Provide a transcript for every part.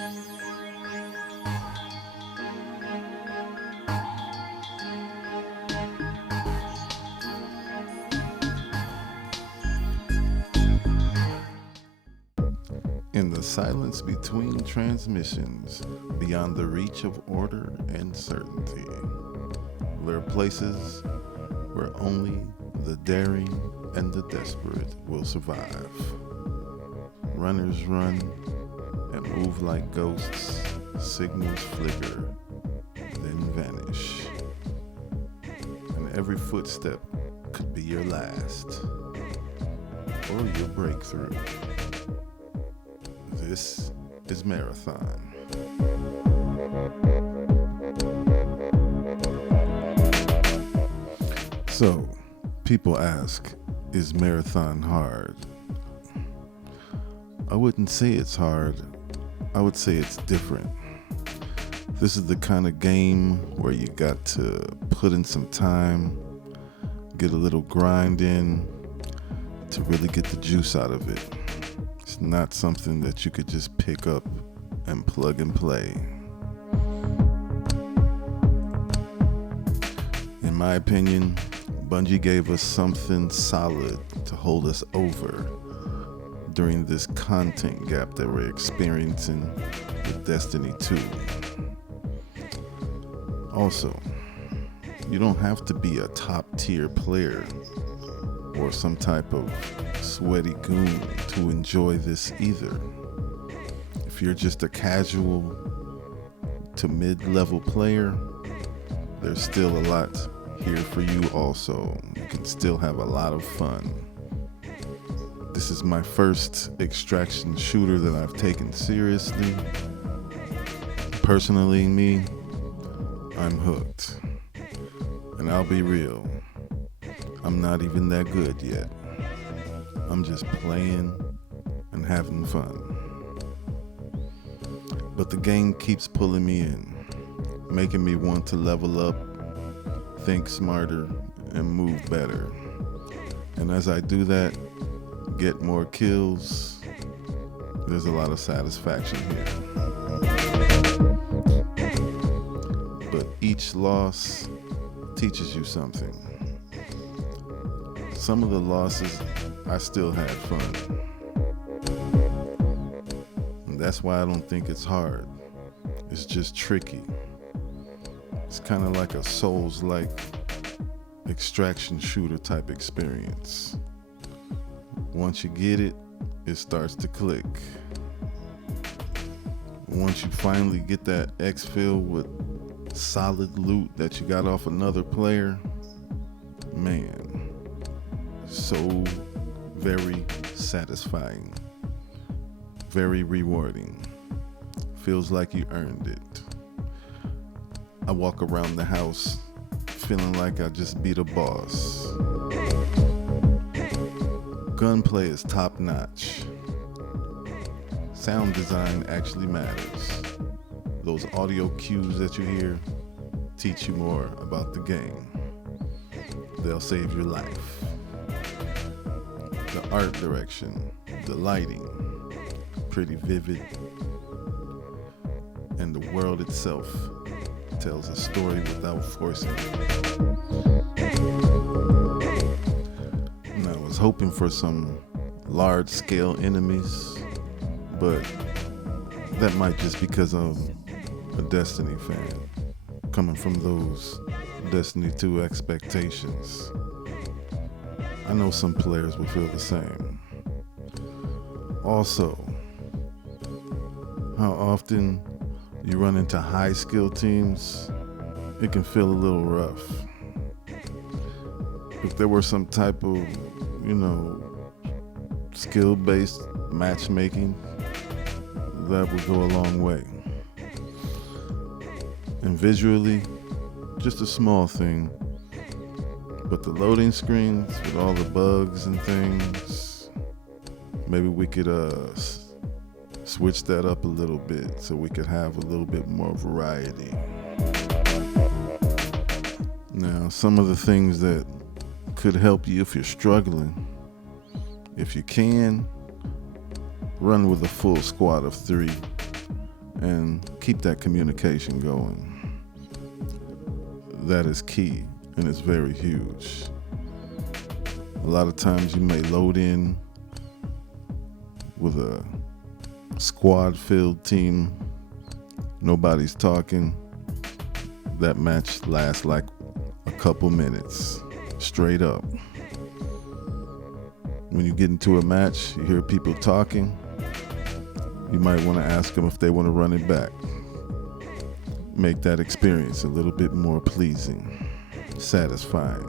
In the silence between transmissions, beyond the reach of order and certainty, there are places where only the daring and the desperate will survive. Runners run and move like ghosts, signals flicker, then vanish. And every footstep could be your last, or your breakthrough. This is Marathon. So, people ask, is Marathon hard? I wouldn't say it's hard. I would say it's different. This is the kind of game where you got to put in some time, get a little grind in to really get the juice out of it. It's not something that you could just pick up and plug and play. In my opinion, Bungie gave us something solid to hold us over during this content gap that we're experiencing with Destiny 2. Also, you don't have to be a top tier player or some type of sweaty goon to enjoy this either. If you're just a casual to mid-level player, there's still a lot here for you also. You can still have a lot of fun. This is my first extraction shooter that I've taken seriously. Personally, me, I'm hooked. And I'll be real, I'm not even that good yet. I'm just playing and having fun. But the game keeps pulling me in, making me want to level up, think smarter, and move better. And as I do that, get more kills, there's a lot of satisfaction here. But each loss teaches you something. Some of the losses, I still had fun. And that's why I don't think it's hard. It's just tricky. It's kind of like a Souls-like extraction shooter type experience. Once you get it, it starts to click. Once you finally get that exfil with solid loot that you got off another player, man, so very satisfying, very rewarding. Feels like you earned it. I walk around the house feeling like I just beat a boss. Gunplay is top notch. Sound design actually matters. Those audio cues that you hear teach you more about the game. They'll save your life. The art direction, the lighting, pretty vivid. And the world itself tells a story without forcing it. And I was hoping for some large-scale enemies, but that might just because I'm a Destiny fan, coming from those Destiny 2 expectations. I know some players will feel the same. Also, how often you run into high skill teams, it can feel a little rough. If there were some type of, skill-based matchmaking, that would go a long way. And visually, just a small thing, but the loading screens with all the bugs and things, maybe we could switch that up a little bit so we could have a little bit more variety. Now, some of the things that could help you if you're struggling, if you can, run with a full squad of 3 and keep that communication going. That is key, and it's very huge. A lot of times you may load in with a squad-filled team, nobody's talking. That match lasts like a couple minutes, straight up. When you get into a match, you hear people talking, you might want to ask them if they want to run it back. Make that experience a little bit more pleasing, satisfying.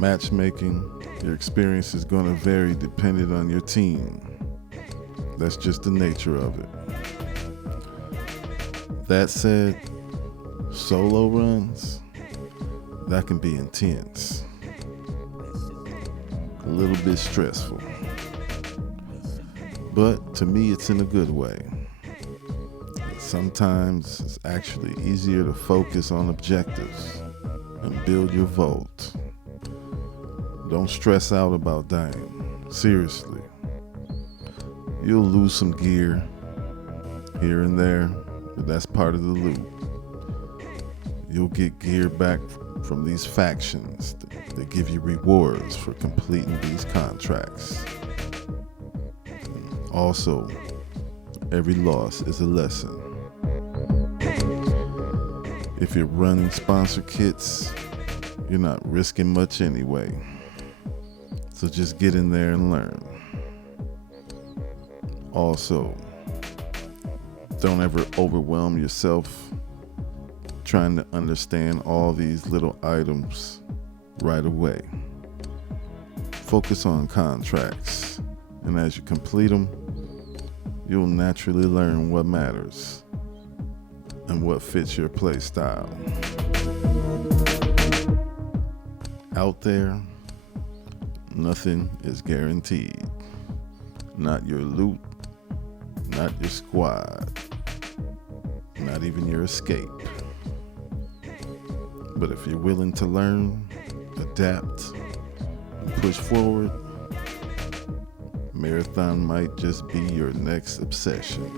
Matchmaking, your experience is going to vary depending on your team. That's just the nature of it. That said, solo runs, that can be intense, a little bit stressful. But to me, it's in a good way. Sometimes it's actually easier to focus on objectives and build your vault. Don't stress out about dying. Seriously. You'll lose some gear here and there, but that's part of the loot. You'll get gear back from these factions that give you rewards for completing these contracts. Also, every loss is a lesson. If you're running sponsor kits, you're not risking much anyway. So just get in there and learn. Also, don't ever overwhelm yourself trying to understand all these little items right away. Focus on contracts, and as you complete them, you'll naturally learn what matters and what fits your play style. Out there, nothing is guaranteed. Not your loot, not your squad, not even your escape. But if you're willing to learn, adapt, and push forward, marathon might just be your next obsession.